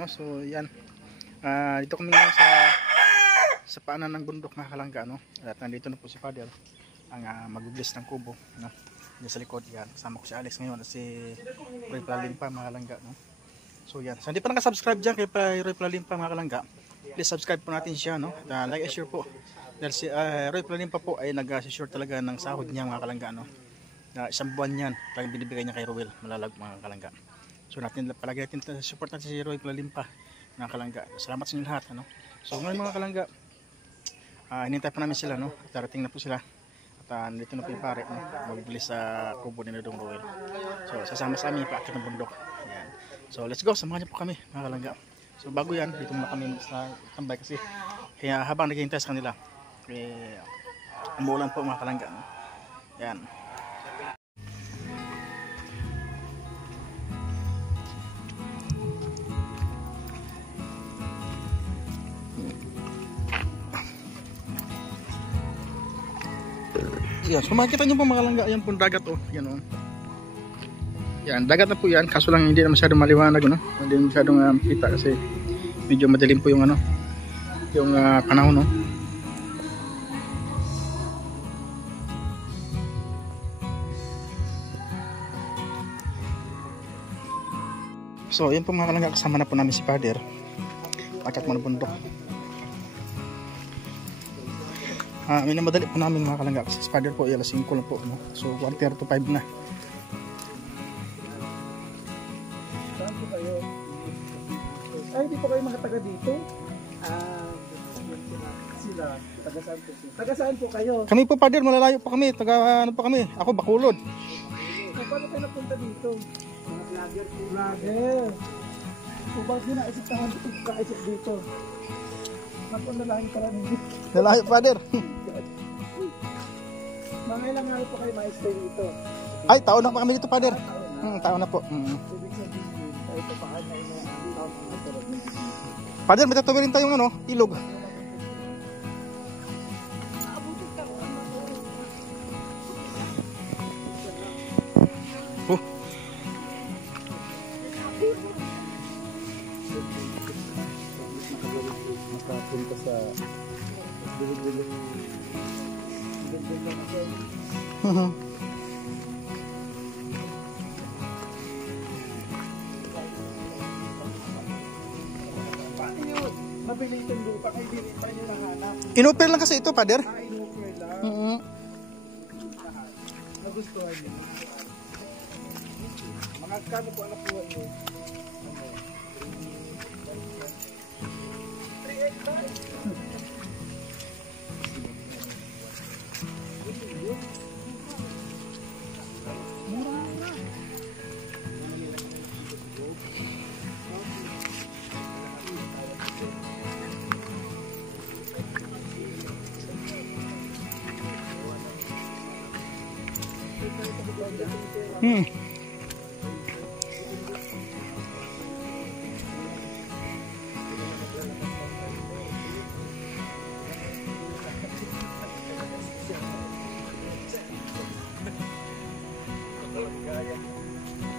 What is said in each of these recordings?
no? So yan, dito kami ngayon sa paanan ng bundok mga kalangga, no? At nandito na po si Father ang mag-bless ng kubo, no? Diyan sa likod. Yan, kasama ko si Alex ngayon at si Roy Plalimpa mga kalangga, no? So yan, so hindi pa nakasubscribe dyan kay Roy Plalimpa mga kalangga, please subscribe po natin siya, no? At like and share po, dahil si Roy Plalimpa po ay nag-share talaga ng sahod niya mga kalangga, no? Isang buwan yan talagang binibigay niya kay Roel Malalag mga kalangga. So natin palagi natin support natin si Roy Plalimpa mga kalangga. Salamat sa inyo lahat, ano? So ngayon mga kalangga, hinintay pa namin sila, no? Darating na po sila at nandito na po yung pare, no? Magbili sa kubo ni Dong Roel. So sasama sa amin paakit ng bundok. Ayan. So let's go, samahan niyo po kami mga kalangga. So bago yan, dito muna kami sa tambay kasi kaya habang naghihintay sa kanila umuulan po mga kalangga, no? Ayan. Yan, so makikita nyo po mga kalangga, ayan po dagat, oh. Yan, oh. Yan, dagat na po yan, kaso lang hindi na masyadong maliwanag, no? Hindi na masyadong kita kasi medyo madilim po yung yung panahon, no? So yan po mga kalangga, kasama na po namin si Father pakat mo na bundok. Minamadali po namin mga kalangga kasi si Father po ay alas 5 lang po, no? So 1:45 na. Saan po kayo? Ay, hindi po kayo mga taga dito? Sila, taga saan po? Taga saan po kayo? Kami po Father, malalayo po kami, taga ano po kami, ako Bacolod. So, paano kayo napunta dito? Mga vlogger po. Vlogger! So bakit nyo naisip naman kaisip dito? Napunalahin ka lang dito. Nalayo Father. Mga ilang araw po kayo ma-stay dito? Ay, taon na pa kami dito Father. Taon na po. Ibig sabihin, tayo pa paano na yung taon na ito. Father, may tatuwi rin tayong ilog. Makapunta sa bilog-bilog. Paano nyo mabili itong lupa? Kayo din tayo nyo nahanap. Inoffer lang kasi ito Father. Inoffer lang. Nagustuhan nyo. Mga kano po ang nakuha nyo?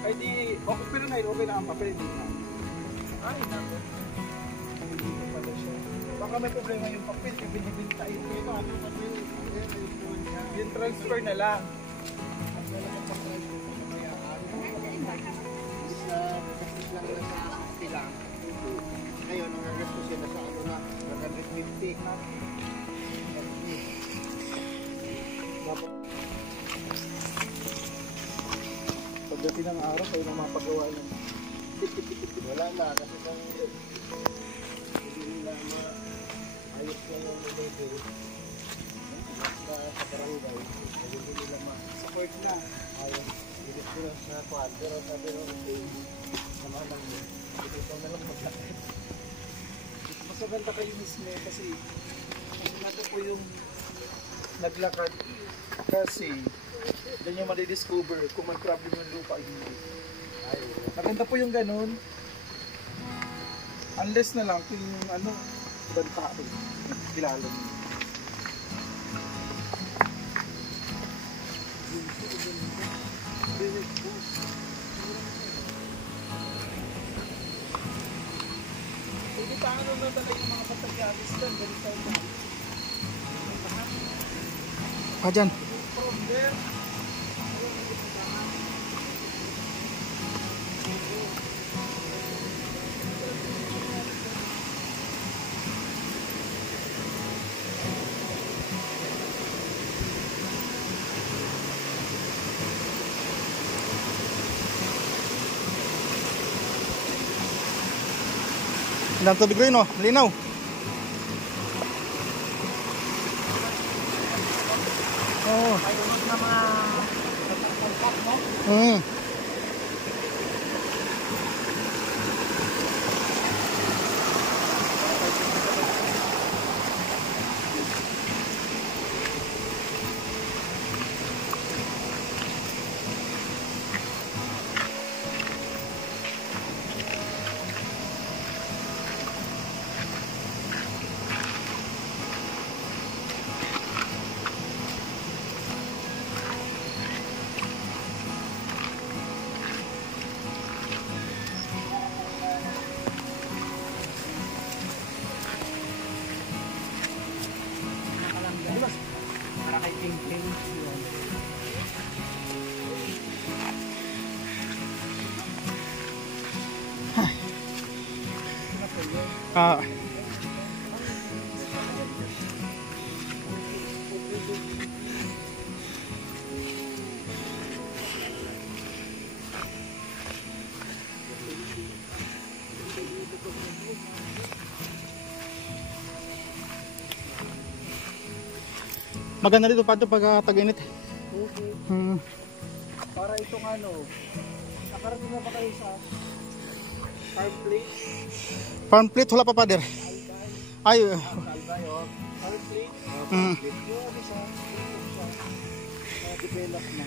Ay di, okay pero na okay na ang papel. Ay, naku. Baka may problema yung papel, yung binibinta ito. Ito, ano yung papel? Yung transfer na lang. Sa business lang na sa sila. Ngayon, ang gagastos sila sa ano na, 150. Pagdating ng araw, kayo na mapagawa yan. Wala na, kasi kung hindi nila ayos lang yung level sa barangay, hindi nila Support na. ayos. Bilis ko lang sa kwan, pero sabi nung sama lang yun. Ito na lang maglakit. Mas maganda kayo mismo kasi nato po yung naglakad kasi doon yung madidiscover kung may problem yung lupa hindi. Maganda po yung ganun. Unless na lang kung yung ibang tao kilala mo. na talaga yung mga Batanganes doon, ganito na. Pa dyan. From there, Ilang tubig rin, no? Malinaw. Oo. mayroon na mga kontak, no? Para kay King King. Ah. Maganda dito pa ito pag tag-init. Okay. Para itong ano, nakarating na ba kayo sa farm plate? Farm plate wala pa, Father. Ay. Albay, oh. Farm plate? Mm. Yung ano siya, develop na.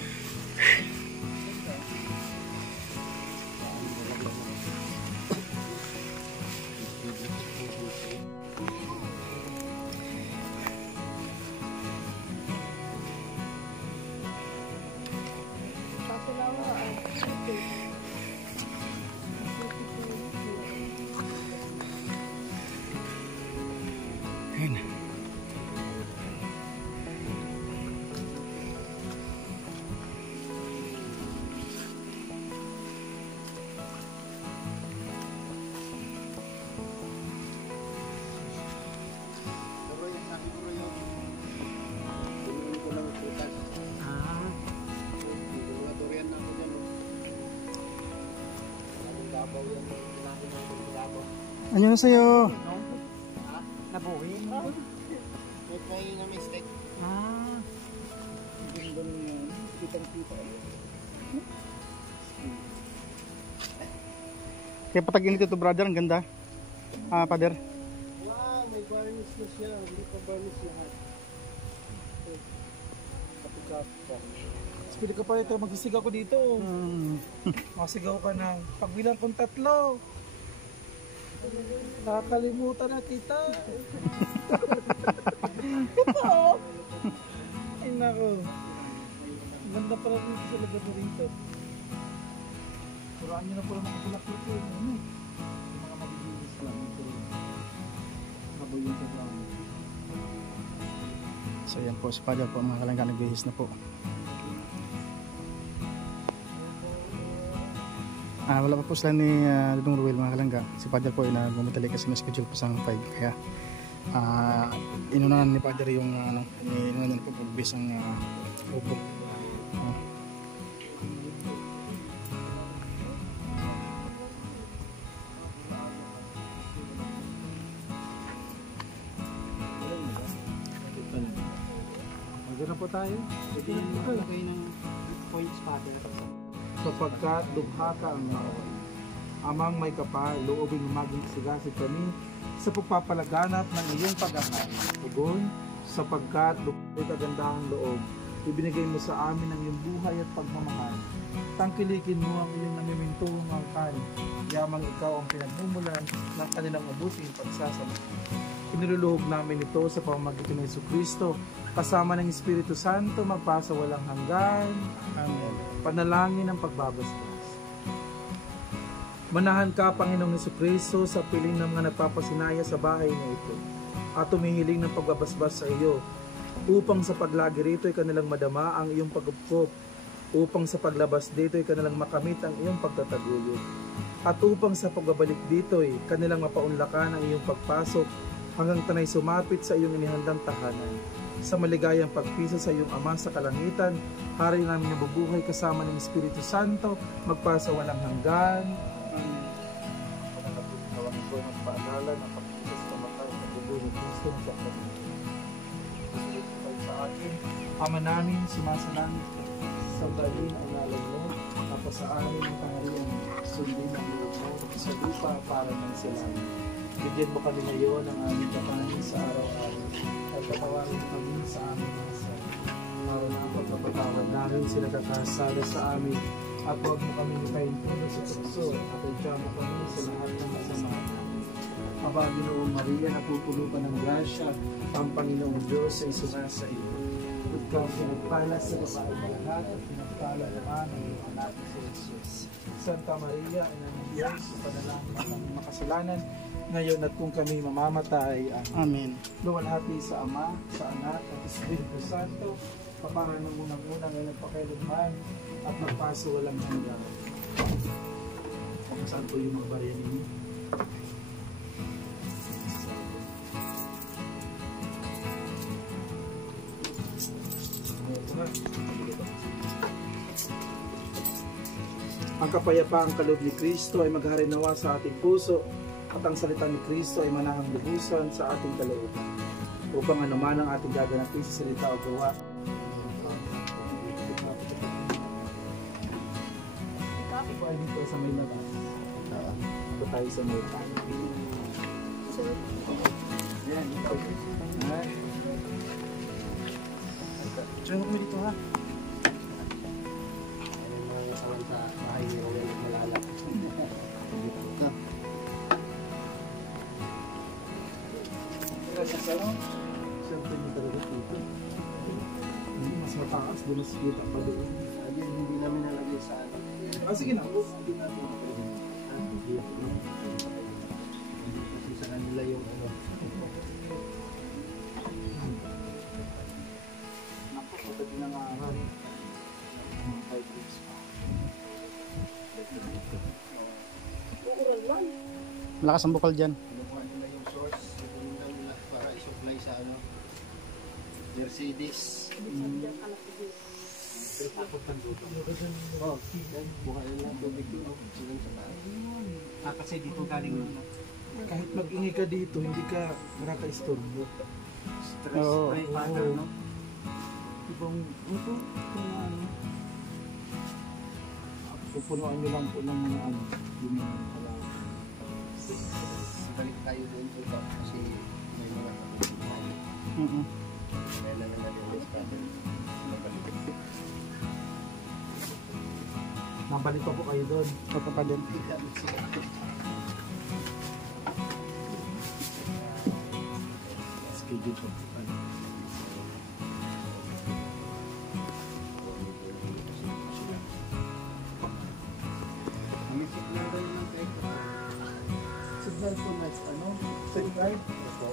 Ayan. Pero yung sabi ko yung tuloy ko lang putas. Yung durian natin yan. Ang gabaw yan. Natin yung gabaw. Ano na sa'yo? Nabuhi? May na mistake. Ganun yun. Kitang-kita. Kaya patag-init ito, brother. Ang ganda. Father. Wow, may varnish na siya. Hindi pa varnish lahat. Kapag pa. Pili ka pa ito, magsisigaw ko dito. Masigaw ka na. Pagbilang kong 3. Nakakalimutan na kita. Ito. Ay nako. Ganda pala dito sa lugar na rito. Turaan nyo na pala nakapulak-lak yun. Ano? Yung mga mabibilis lang. Maboy yung sa ground. So yan po, si Father po, mga kalangga, nagbihis na po. Wala pa po sila ni Dudong Ruel, mga kalangga. Si Father po ay nagmamadali kasi may schedule po sa 5. Kaya inunahan ni Father yung inunahan po pagbis ang upo. Magana po tayo. Lagay ng points Father. Sapagkat dubha ka ang maon. Amang may kapal, loobing maging sigasit kami sa pagpapalaganap ng iyong pag-ahal. Tugon, sapagkat lupit kagandahang loob, ibinigay mo sa amin ang iyong buhay at pagmamahal. Tangkilikin mo ang iyong namimintuhong angkan, yamang ikaw ang pinagmumulan ng kanilang mabuting pagsasama. Pinululuhog namin ito sa pamamagitan ng Jesucristo, kasama ng Espiritu Santo, magpasa walang hanggan. Amen. Panalangin ng pagbabasbas. Manahan ka, Panginoong Hesukristo, sa piling ng mga nagpapasinaya sa bahay na ito at tumihiling ng pagbabasbas sa iyo, upang sa paglagi rito ay kanilang madama ang iyong pagupkop, upang sa paglabas dito ay kanilang makamit ang iyong pagtataguyod, at upang sa pagbabalik dito ay kanilang mapaunlakan ang iyong pagpasok hanggang tanay sumapit sa iyong inihandang tahanan. Sa maligayang pagpisa sa iyong Ama sa kalangitan, hari namin nabubuhay kasama ng Espiritu Santo, magpasa walang hanggan. Pananapagawang ko ng paalala ng pagpisa sa matay sa dugo ni Kristo sa pagpisa. Sa akin, Ama namin, sumasalangit, sambahin ang ngalan mo, tapos sa amin ang kaharian, sundin ang ilog mo, sa lupa para ng salamin. Bigyan mo kami ngayon ng aming kakanin sa araw-araw, at patawarin kami sa aming mga sala. Para na ang pagpapatawad namin sila kakasala sa amin, at huwag mo kami ipahintulo sa tukso, at adya mo kami sa lahat ng masama. Aba, Ginoong Maria, napupuno ka ng grasya, ang Panginoong Diyos ay sumasa iyo. Ikaw pinagpala sa babae na lahat, at pinagpala naman ang iyong anak si Jesus. Santa Maria, Ina ng Diyos, sa panalangin ng aming makasalanan, ngayon at kung kami mamamatay. Amen. Luwalhati sa Ama, sa Anak, at Espiritu Santo, paparan ng unang-unang ay nagpakailanman, at magpaso walang hanggan. Kung saan po yung mga barya ninyo? Ang kapayapaang kaloob ni Kristo ay magharinawa sa ating puso, at ang salita ni Kristo ay manahang lubusan sa ating kalooban, upang anuman ang ating gaganapin sa salita o gawa. Ito ay dito sa may labas. Ito tayo sa may tayo. Yan, ito. Ay. Diyan kami dito ha. Sa bahay niya ulit malalak. Siyempre mo talaga dito. Hindi, mas mataas, doon mas kita pa doon. Ayun, hindi namin nalagay sa ano. Sige na, hindi natin makapagin. Kasi sa kanila yung ano. Naku, pagod na nga aral. 5 weeks pa. Malakas ang bukal dyan. Kinukuha nila yung source. Sinunan nila para i-supply sa ano. Mercedes. Oh, buka nila tubig dito. Silang sa taas. Kasi dito galing kahit mag-ingay ka dito, hindi ka nakaka-istorbo. Stress Oo. free pattern, no? Ibang, ito, ano, pupunuan nyo lang po ng mga ano, yung mga kalaman. Balik tayo doon dito kasi may mga kapitbahay. Kaya na naman yung list natin. Nabalik pa po kayo doon. Ito pa din. Schedule po. May signal rin ng teko. Signal po na, ano? Signal? Opo.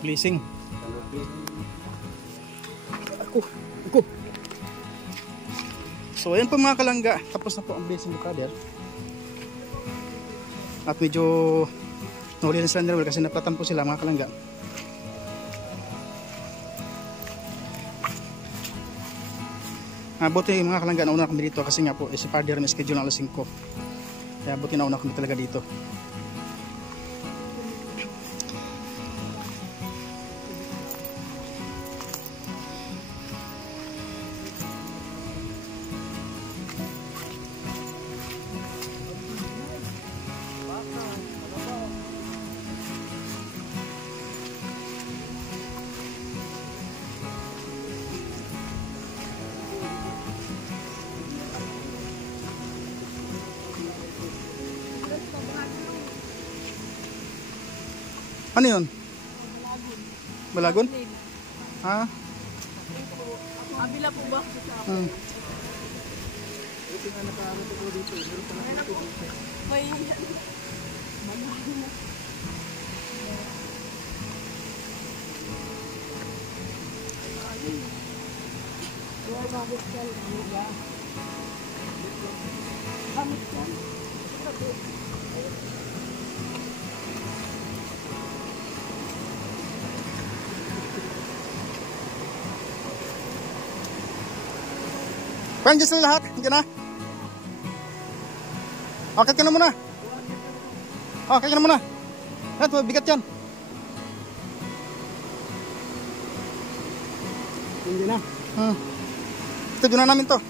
Blessing. Ako. So ayan po mga kalangga, tapos na po ang blessing ni Father. At medyo nahuli na sila nila kasi naplatan po sila mga kalangga. Buti mga kalangga, nauna kami dito kasi nga po si Father may schedule ng alas 5. Kaya buti nauna kami talaga dito. Ano yun? Balagon? Ha? Kabila po ba? Hmm. May... Pwede dyan sila lahat. Diyan na. Akit ka na muna. Akit ka na muna. Lahat, bigat yan. Hindi na. Ito, doon na namin to.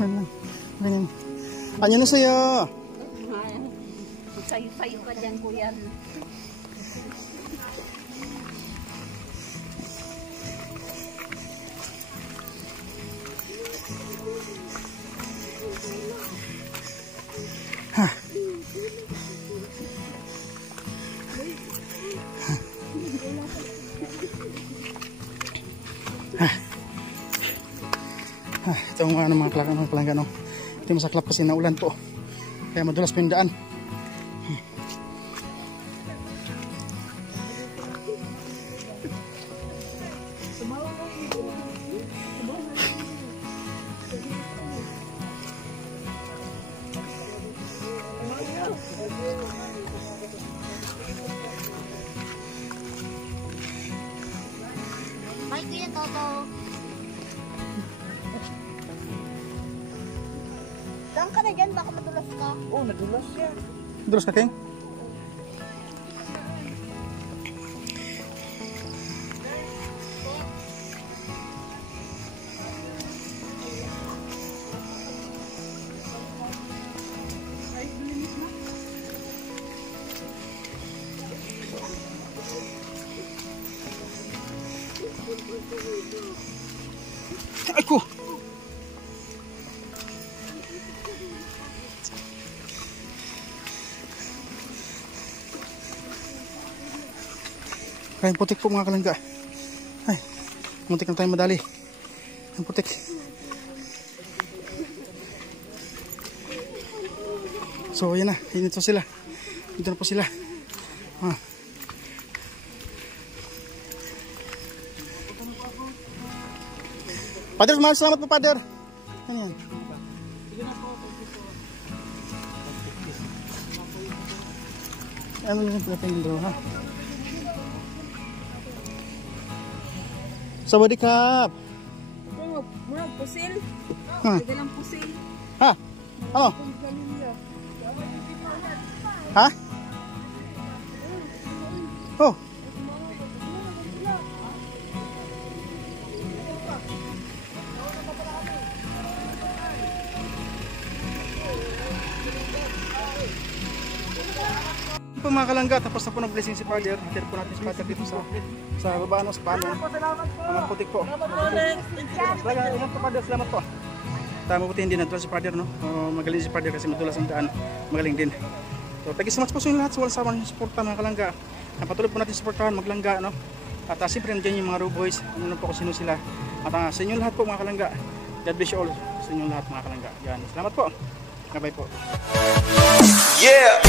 Yan na. Ganyan. Ano na sa'yo? Sayo-sayo ka dyan, kuya. Ito ang mga palangga, no? Ito masaklap kasi na ulan po. Kaya madulas po yung daan. Bye, Kuya Toto. Saan ka na dyan? Baka madulas ka. Oh, nadulas siya. Dulas ka, King? Ay ko. Ay, putik po mga kalangga. Ay, muntik na tayo madali. Ang putik. So, ayan na. Dito sila. Dito na po sila. Ah. Pader, salamat po, Pader. Ano yan? Ano yung pinatingin bro, ha? Sawadikap! Murag pusil. Ha? Dalang pusil. Ha? Ano? Ha? Oh. Po mga kalangga, tapos na po ng blessing si Father. Hatid po natin si Father dito sa baba, sa paano. Mga putik po. Talaga, ingat po Father, salamat po. Tama po hindi natulas si Father, no? Magaling si Father kasi matulas ang daan. Magaling din. So, thank you so much po sa inyo lahat sa walang sawang suporta mga kalangga. Patuloy po natin suportahan, maglangga, no? At siyempre nandiyan yung mga Row Boys, ano po kung sino sila. At sa inyo lahat po mga kalangga. God bless you all sa inyo lahat mga kalangga. Yan, salamat po. Bye-bye po. Yeah.